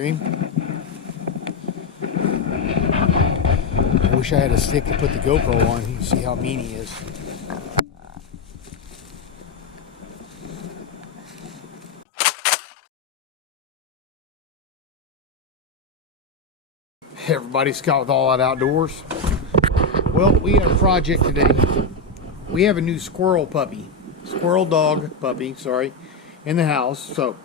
Hear him? I wish I had a stick to put the GoPro on. You can see how mean he is. Everybody, Scott with All Out Outdoors. Well, we have a project today. We have a new squirrel dog puppy, in the house. So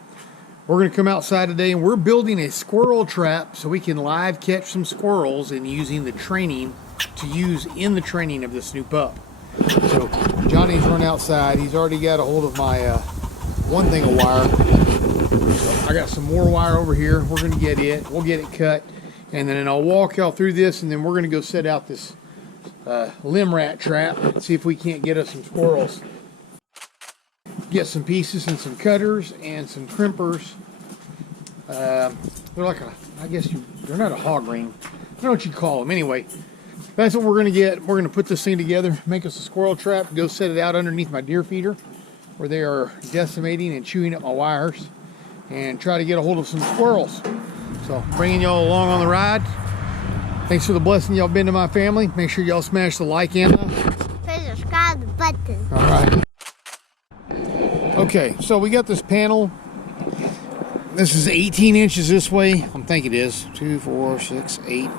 we're going to come outside today and we're building a squirrel trap so we can live catch some squirrels and using the training to use in the training of this new pup. So Johnny's run outside. He's already got a hold of my one thing of wire. So I got some more wire over here. We're going to get it. We'll get it cut. And then I'll walk y'all through this, and then we're going to go set out this limb rat trap and see if we can't get us some squirrels. Get some pieces and some cutters and some crimpers. They're like they're not a hog ring. I don't know what you call them. Anyway, that's what we're going to get. We're going to put this thing together, make us a squirrel trap, go set it out underneath my deer feeder where they are decimating and chewing up my wires, and try to get a hold of some squirrels. So, bringing y'all along on the ride. Thanks for the blessing y'all been to my family. Make sure y'all smash the like and the subscribe button. All right. Okay, so we got this panel. This is 18 inches this way. I think it is. 2, 4, 6, 8. 10,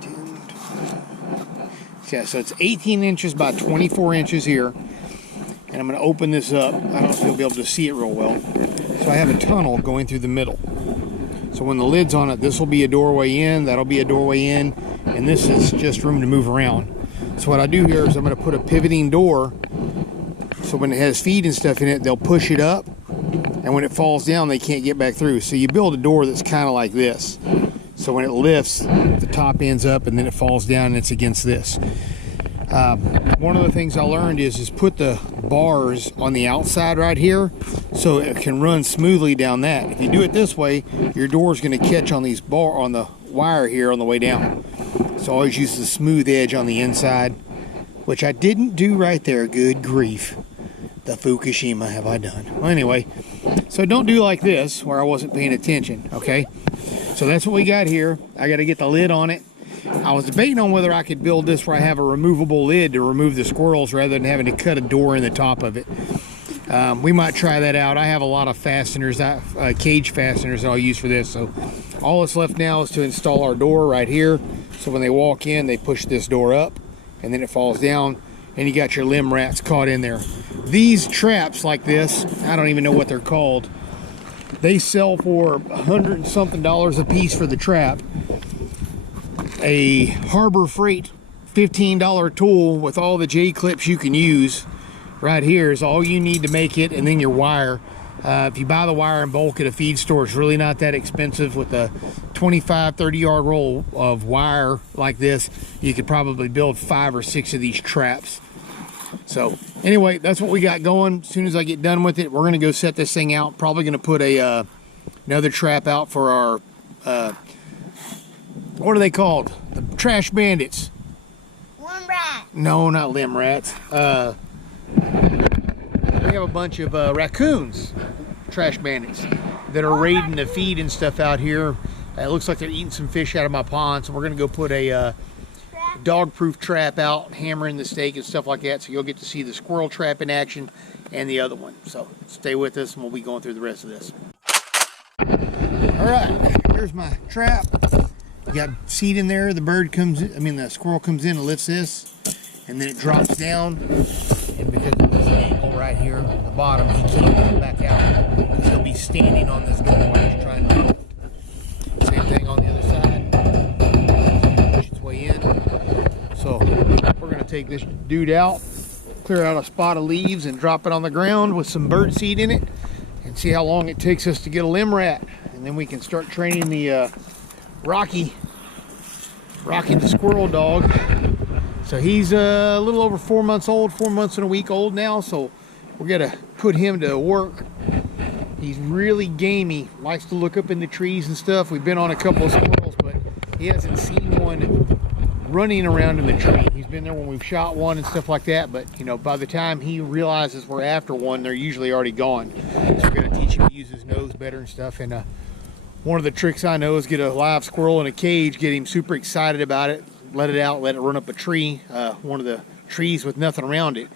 12. Yeah, so it's 18 inches by 24 inches here. And I'm going to open this up. I don't know if you'll be able to see it real well. So I have a tunnel going through the middle. So when the lid's on it, this will be a doorway in, that'll be a doorway in, and this is just room to move around. So what I do here is I'm going to put a pivoting door, so when it has feed and stuff in it, they'll push it up, and when it falls down, they can't get back through. So you build a door that's kind of like this. So when it lifts, the top ends up, and then it falls down, and it's against this. One of the things I learned is put the bars on the outside right here so it can run smoothly down that. If you do it this way, your door is going to catch on these on the wire here on the way down. So always use the smooth edge on the inside, which I didn't do right there. Good grief. The Fukushima have I done. Well, anyway, so don't do like this where I wasn't paying attention, okay? So that's what we got here. I got to get the lid on it. I was debating on whether I could build this where I have a removable lid to remove the squirrels rather than having to cut a door in the top of it. We might try that out. I have a lot of fasteners, cage fasteners that I'll use for this. So all that's left now is to install our door right here. So when they walk in, they push this door up and then it falls down and you got your limb rats caught in there. These traps like this, I don't even know what they're called. They sell for $100 and something a piece for the trap. A Harbor Freight $15 tool with all the J-clips you can use right here is all you need to make it, and then your wire. If you buy the wire in bulk at a feed store, it's really not that expensive. With a 25-30 yard roll of wire like this, you could probably build 5 or 6 of these traps. So anyway, that's what we got going. As soon as I get done with it, we're going to go set this thing out. Probably going to put a another trap out for our what are they called? The trash bandits. Limb rat. No, not limb rats. We have a bunch of racoons, trash bandits, that are raiding the feed and stuff out here. It looks like they're eating some fish out of my pond, so we're going to go put a dog-proof trap out, hammering the stake and stuff like that, so you'll get to see the squirrel trap in action and the other one. So stay with us, and we'll be going through the rest of this. All right, here's my trap. You got seed in there. The the squirrel comes in and lifts this, and then it drops down. And because of this angle right here at the bottom, he can't come back out because he'll be standing on this door while he's trying to move. Same thing on the other side. Push its way in. So we're going to take this dude out, clear out a spot of leaves, and drop it on the ground with some bird seed in it, and see how long it takes us to get a limb rat. And then we can start training the Rocky the squirrel dog. So he's a little over 4 months old, 4 months and a week old now. So we're gonna put him to work. He's really gamey, likes to look up in the trees and stuff. We've been on a couple of squirrels, but he hasn't seen one running around in the tree. He's been there when we've shot one and stuff like that, but you know, by the time he realizes we're after one, they're usually already gone. So we're gonna teach him to use his nose better and stuff. And one of the tricks I know is get a live squirrel in a cage, get him super excited about it, let it out, let it run up a tree, one of the trees with nothing around it,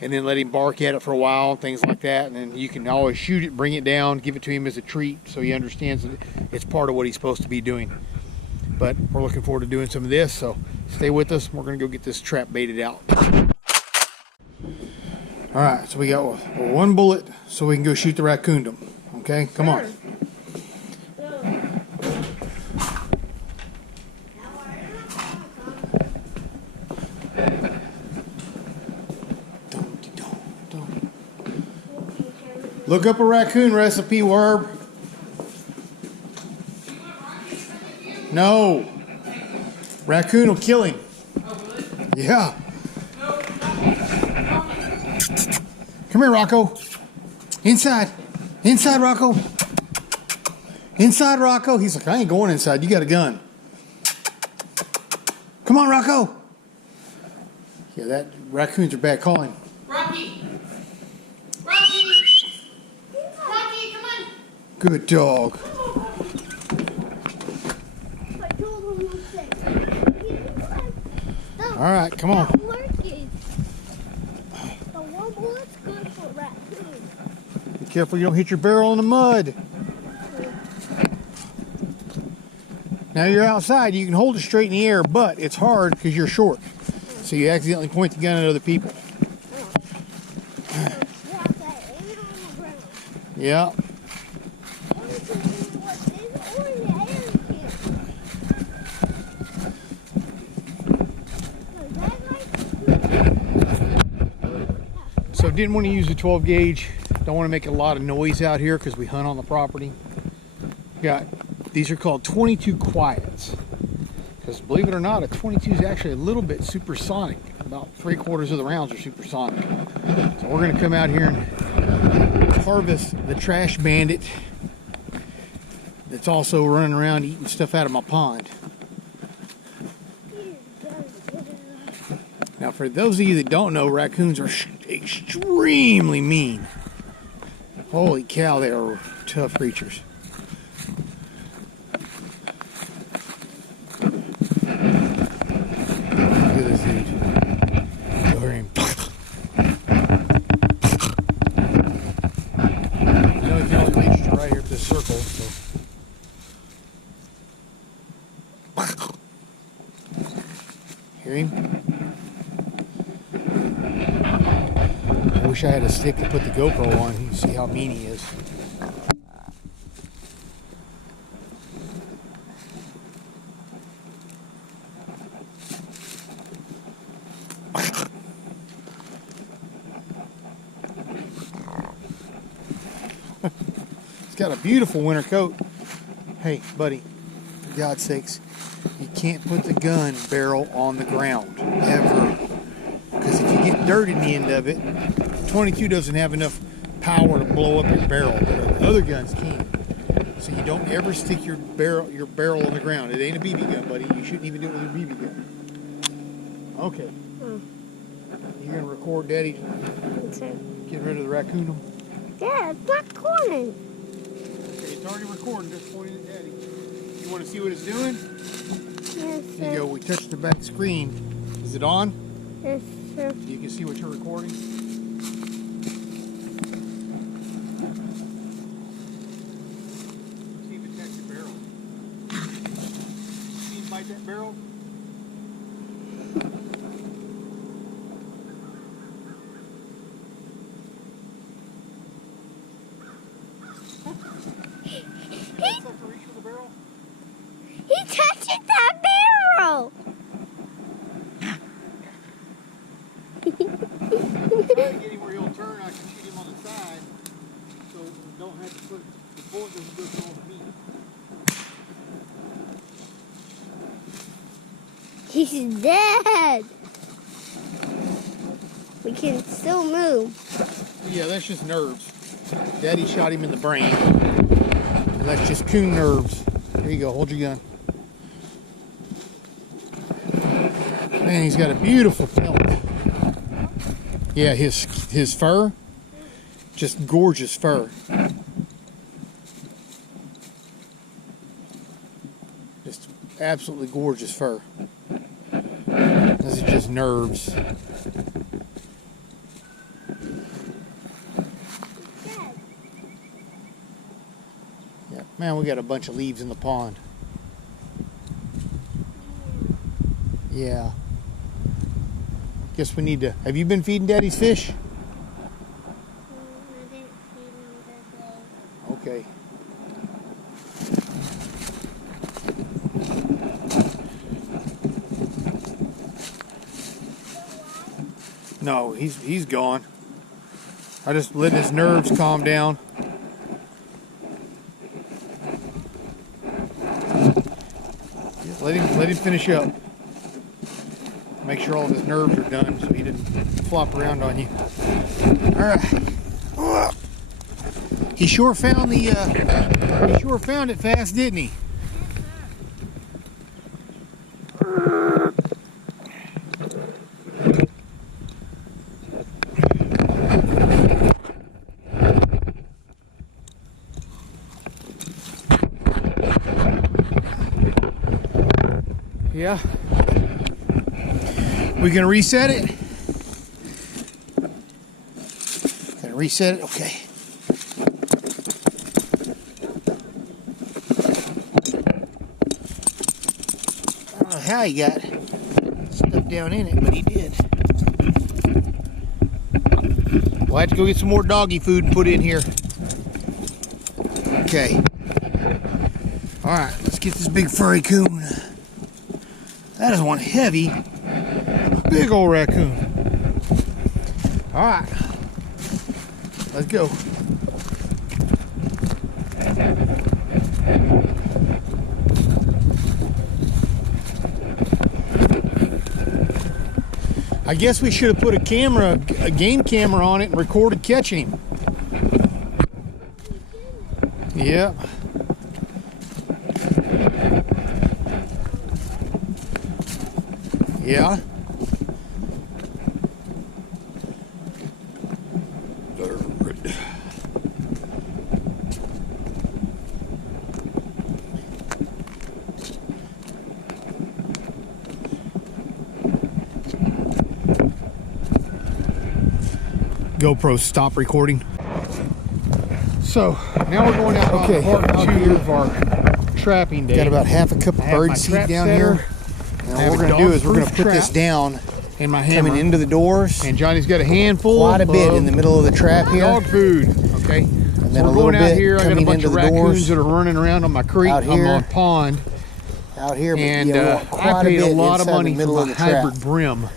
and then let him bark at it for a while, things like that. And then you can always shoot it, bring it down, give it to him as a treat so he understands that it's part of what he's supposed to be doing. But we're looking forward to doing some of this, so stay with us. We're going to go get this trap baited out. All right, so we got one bullet so we can go shoot the raccoon. Okay, come on. Look up a raccoon recipe, Werb. No. Raccoon will kill him. Yeah. Come here, Rocco. Inside. Inside, Rocco. Inside, Rocco. He's like, I ain't going inside. You got a gun. Come on, Rocco. Yeah, that raccoons are bad calling. Rocky! Rocky! Rocky, come on! Good dog. All right, come on. Be careful you don't hit your barrel in the mud. Now you're outside, you can hold it straight in the air, but it's hard because you're short. So you accidentally point the gun at other people. Yeah. So didn't want to use the 12 gauge. Don't want to make a lot of noise out here because we hunt on the property. These are called 22 quiets. Because believe it or not, a 22 is actually a little bit supersonic. About 3/4 of the rounds are supersonic. So we're going to come out here and harvest the trash bandit that's also running around eating stuff out of my pond. Now, for those of you that don't know, raccoons are extremely mean. Holy cow, they are tough creatures. Look at this dude. Go hear him. You know, he can only reach to right here at this circle. So. Hear him? I wish I had a stick to put the GoPro on. You can see how mean he is. He's got a beautiful winter coat. Hey, buddy, for God's sakes, you can't put the gun barrel on the ground, ever. Because if you get dirt in the end of it, 22 doesn't have enough power to blow up your barrel, but other guns can. So you don't ever stick your barrel on the ground. It ain't a BB gun, buddy. You shouldn't even do it with a BB gun. Okay. You gonna record Daddy get rid of the raccoon? Yeah, it's not corny. Okay, it's already recording. Just pointing at Daddy. You want to see what it's doing? Yes, sir. Here you go. We touched the back screen. Is it on? Yes, sir. You can see what you're recording. Bite that barrel. He touched that barrel. Try to get him where he'll turn. I can shoot him on the side, so don't have to put the bullet doesn't go through all the meat. He's dead. We can still move. Yeah, that's just nerves. Daddy shot him in the brain. And that's just coon nerves. Here you go. Hold your gun. Man, he's got a beautiful pelt. Yeah, his fur, just gorgeous fur. Just absolutely gorgeous fur. This is just nerves. Yeah, man, we got a bunch of leaves in the pond. Yeah. Guess we need to. Have you been feeding Daddy's fish? I didn't feed him today. Okay. No, he's gone. I just let his nerves calm down. Let him finish up. Make sure all of his nerves are done so he didn't flop around on you. All right. He sure found the. He sure found it fast, didn't he? Yeah. We gonna reset it? Gonna reset it? Okay. I don't know how he got stuff down in it, but he did. We'll have to go get some more doggy food and put in here. Okay. Alright, let's get this big furry coon. That is one heavy, big old raccoon. Alright. Let's go. I guess we should have put a game camera on it and recorded catching him. Yep. Yeah. GoPro, stop recording. So now we're going out on part 2 of our trapping day. Got about half a cup of bird seed down here. And what we're going to do is we're going to put this down in my hammer coming into the doors. And Johnny's got a handful, quite a bit in the middle of the trap here. Dog food, okay. And then so we're going out here. I got a bunch of raccoons that are running around on my creek, on my pond. Out here, and I paid a lot of money for my hybrid brim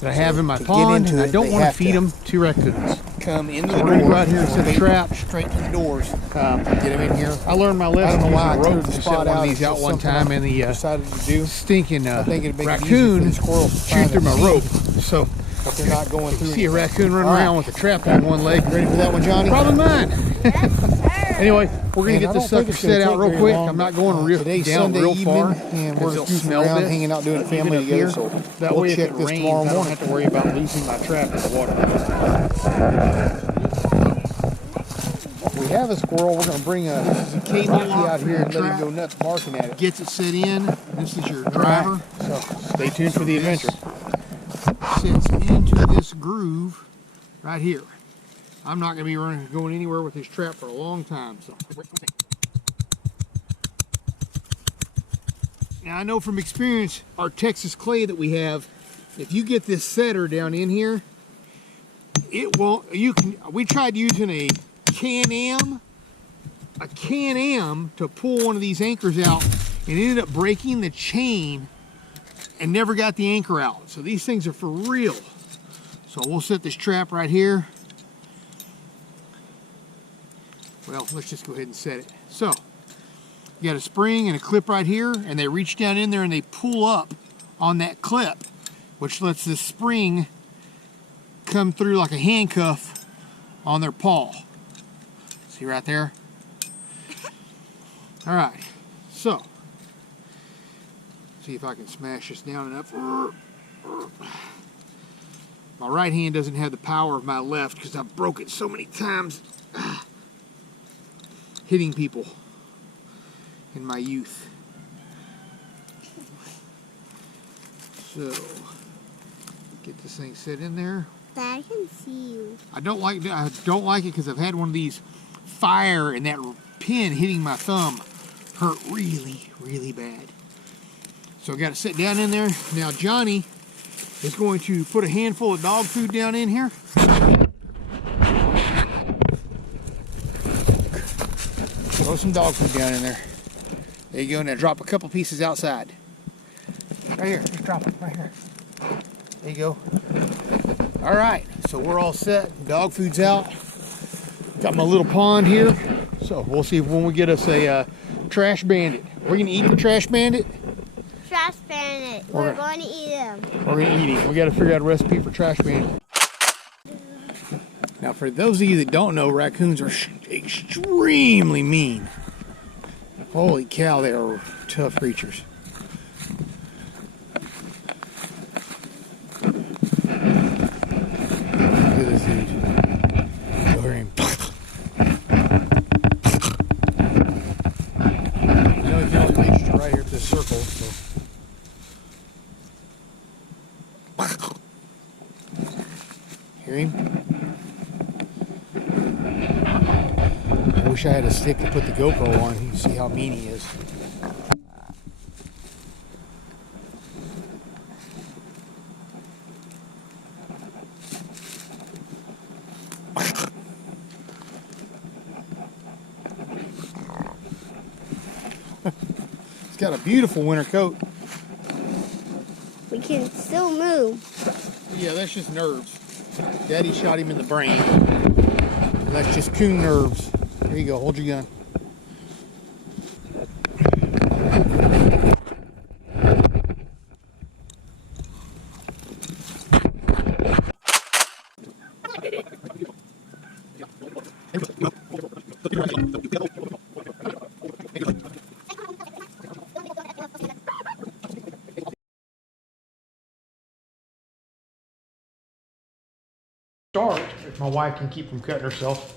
that I have in my pond, and I don't want to feed them to raccoons. Come into the door. We're going to go out here and set a trap straight to the doors. Get them in here. I learned my lesson. I don't know why I cleared the spot out. These out one time, and the stinking raccoon chewed through my rope. So they're not going through. See a raccoon running around with a trap on one leg. Ready for that one, Johnny? Probably mine. Anyway, we're going to get this sucker set out real quick. I'm not going down real far. And we're just goofing around, hanging out, doing family together. So that way, if it rains, I don't have to worry about losing my trap in the water. We have a squirrel. We're going to bring a cable out here and let him go nuts barking at it. Gets it set in. This is your driver. So stay tuned for the adventure. Sits into this groove right here. I'm not going to be going anywhere with this trap for a long time. So now I know from experience, our Texas clay that we have, if you get this setter down in here, it won't. We tried using a Can-Am to pull one of these anchors out, and ended up breaking the chain and never got the anchor out. So these things are for real. So we'll set this trap right here. Well, let's just go ahead and set it. So, you got a spring and a clip right here, and they reach down in there and they pull up on that clip, which lets the spring come through like a handcuff on their paw. See right there? All right, so, see if I can smash this down enough. My right hand doesn't have the power of my left because I've broke it so many times hitting people in my youth. So, get this thing set in there. Dad, I can see you. I don't like it because I've had one of these fire and that pin hitting my thumb hurt really, really bad. So I got to sit down in there. Now Johnny is going to put a handful of dog food down in here. Throw some dog food down in there. There you go. Now drop a couple pieces outside. Right here. Just drop it right here. There you go. All right. So we're all set. Dog food's out. Got my little pond here. So we'll see when we get us a trash bandit. We're going to eat the trash bandit. Trash bandit. We're going to eat him. We're going to eat him. We got to figure out a recipe for trash bandit. Now, for those of you that don't know, raccoons are extremely mean. Holy cow, they are tough creatures. Look at this dude. Go hear him. You know, he can only reach right here at this circle, so. Hear him? I wish I had a stick to put the GoPro on. You can see how mean he is. He's got a beautiful winter coat. We can still move. Yeah, that's just nerves. Daddy shot him in the brain. And that's just coon nerves. There you go, hold your gun. Start, if my wife can keep from cutting herself,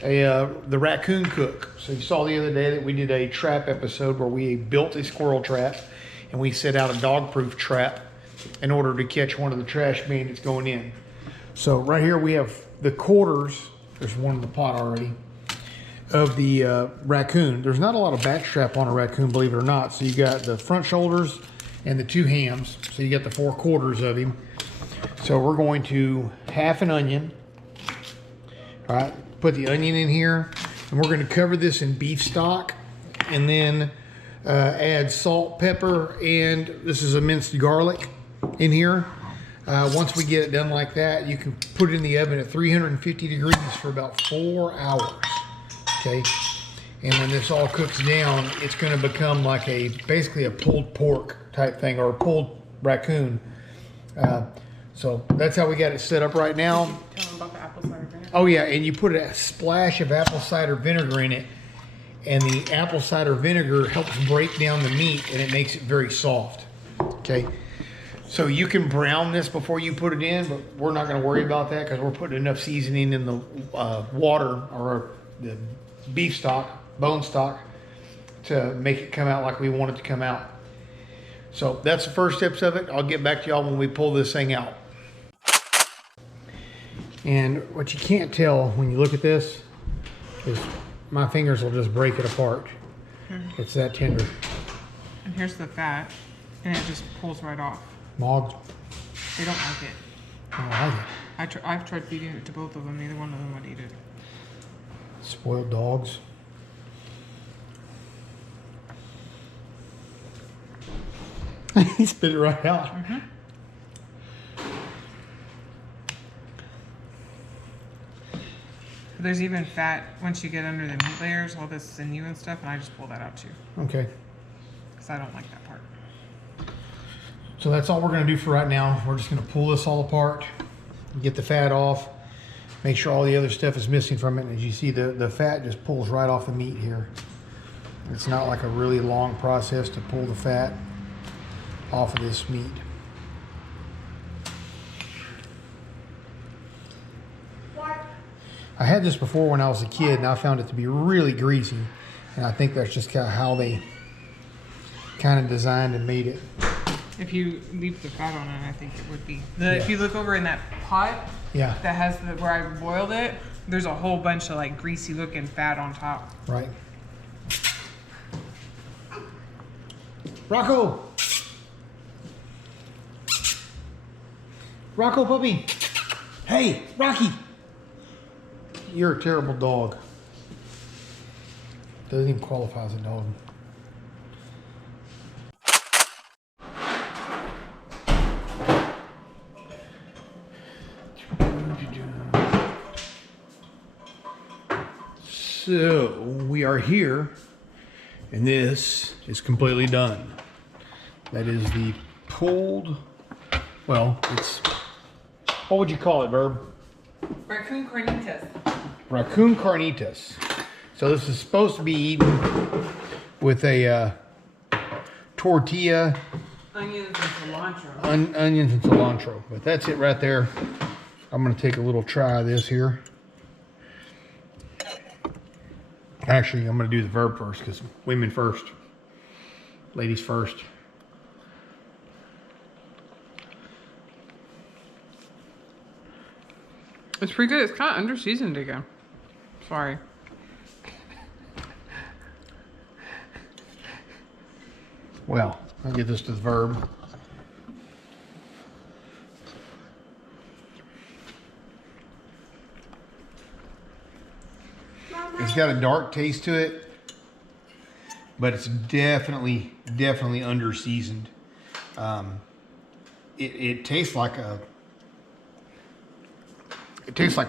the raccoon cook. So you saw the other day that we did a trap episode where we built a squirrel trap and we set out a dog-proof trap in order to catch one of the trash bandits going in. So right here we have the quarters, there's one in the pot already, of the raccoon. There's not a lot of back strap on a raccoon, believe it or not. So you got the front shoulders and the 2 hams. So you got the 4 quarters of him. So we're going to half an onion. All right, put the onion in here, and we're going to cover this in beef stock, and then add salt, pepper, and this is a minced garlic in here. Once we get it done like that, you can put it in the oven at 350 degrees for about 4 hours. Okay, and when this all cooks down, it's going to become like basically a pulled pork type thing, or a pulled raccoon. So that's how we got it set up right now. Tell them about the apple cider vinegar. Oh yeah, and you put a splash of apple cider vinegar in it, and the apple cider vinegar helps break down the meat and it makes it very soft. Okay, so you can brown this before you put it in, but we're not going to worry about that because we're putting enough seasoning in the water or the beef stock, bone stock, to make it come out like we want it to come out. So that's the first steps of it. I'll get back to y'all when we pull this thing out. And what you can't tell when you look at this is my fingers will just break it apart. It's that tender. And here's the fat, and it just pulls right off. Mogs, They don't like it. I don't like it. I've tried feeding it to both of them. Neither one of them would eat it. Spoiled dogs. He spit it right out. Mm-hmm. There's even fat once you get under the meat layers, all this sinew and stuff, and I just pull that out too. Okay. Because I don't like that part. So that's all we're going to do for right now. We're just going to pull this all apart, get the fat off, make sure all the other stuff is missing from it. And as you see, the fat just pulls right off the meat here. It's not like a really long process to pull the fat off of this meat. I had this before when I was a kid, and I found it to be really greasy. And I think that's just kind of how they kind of designed and made it. If you leave the fat on it, I think it would be. If you look over in that pot Yeah. that has where I boiled it, there's a whole bunch of like greasy looking fat on top. Right. Rocco! Rocco puppy! Hey, Rocky! You're a terrible dog. Doesn't even qualify as a dog. So we are here, and this is completely done. That is the pulled, well, it's, what would you call it, Verb? Racoon carnitas. Racoon carnitas. So this is supposed to be eaten with a tortilla, Onions and cilantro. onions and cilantro. But that's it right there. I'm gonna take a little try of this here. Actually, I'm gonna do the Verb first because women first, ladies first. It's pretty good. It's kind of under seasoned again. Sorry. Well, I'll get this to the Verb. It's got a dark taste to it, but it's definitely under seasoned. It tastes like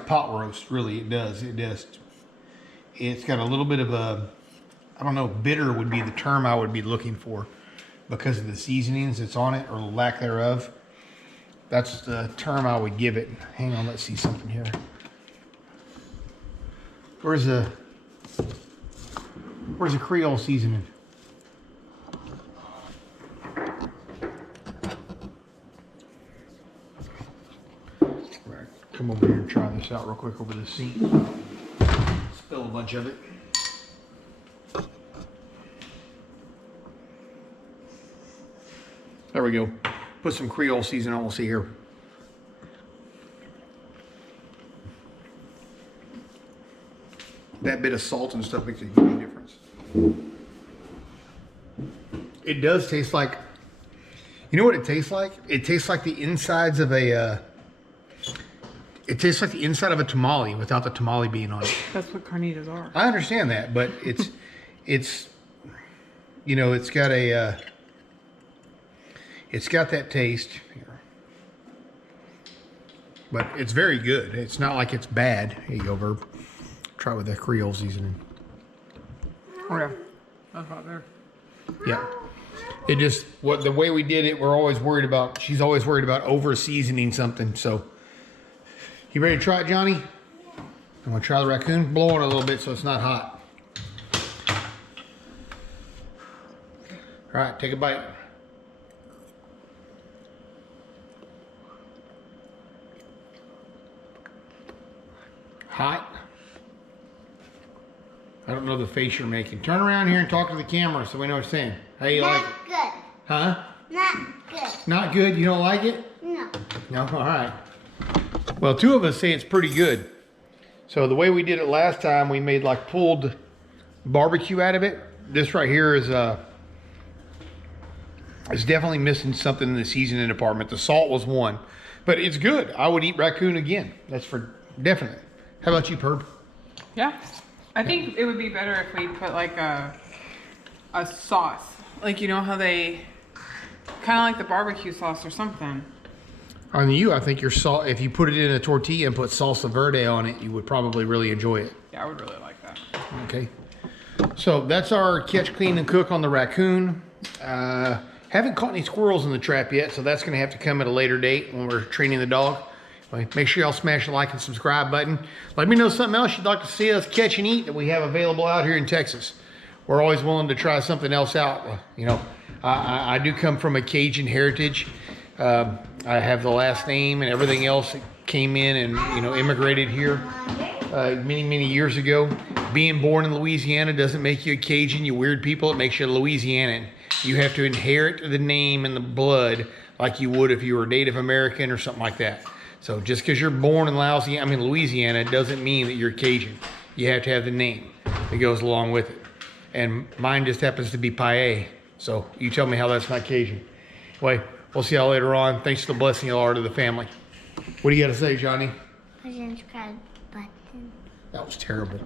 pot roast. Really, it does. It's got a little bit of a, I don't know, bitter would be the term I would be looking for because of the seasonings that's on it or the lack thereof. That's the term I would give it. Hang on, let's see something here. Where's the Creole seasoning? Right, come over here and try this out real quick over the sink. Spill a bunch of it. There we go. Put some Creole seasoning on, we'll see here. That bit of salt and stuff makes a huge difference. It does taste like, you know what it tastes like? It tastes like the insides of a, it tastes like the inside of a tamale without the tamale being on it. That's what carnitas are. I understand that, but it's, you know, it's got a, it's got that taste here. But it's very good. It's not like it's bad. Here you go, Verb. Try with that Creole seasoning. Oh yeah, that's hot there. Yeah. It just, the way we did it, we're always worried about, she's always worried about over seasoning something. So, you ready to try it, Johnny? I'm gonna try the raccoon. Blow on it a little bit so it's not hot. All right, take a bite. Hot. I don't know the face you're making. Turn around here and talk to the camera so we know what you're saying. How you like it? Not good. Huh? Not good. Not good? You don't like it? No. No? All right. Well, two of us say it's pretty good. So the way we did it last time, we made like pulled barbecue out of it. This right here is definitely missing something in the seasoning department. The salt was one, but it's good. I would eat raccoon again. That's for definite. How about you, Perb? Yeah, I think it would be better if we put like a sauce, like you know how they kind of like the barbecue sauce or something. On you, I think your salt. If you put it in a tortilla and put salsa verde on it, you would probably really enjoy it. Yeah, I would really like that. Okay. So that's our catch, clean, and cook on the raccoon. Haven't caught any squirrels in the trap yet, so that's going to have to come at a later date when we're training the dog. Make sure y'all smash the like and subscribe button. Let me know something else you'd like to see us catch and eat that we have available out here in Texas. We're always willing to try something else out. You know, I do come from a Cajun heritage. I have the last name and everything else that came in and, you know, immigrated here. many years ago. Being born in Louisiana doesn't make you a Cajun, you weird people. It makes you a Louisianan. You have to inherit the name and the blood like you would if you were a Native American or something like that. So just because you're born in Louisiana doesn't mean that you're Cajun. You have to have the name that goes along with it. And mine just happens to be Paye. So you tell me how that's not Cajun. Anyway, we'll see y'all later on. Thanks for the blessing you are to the family. What do you got to say, Johnny? Push the subscribe button. That was terrible.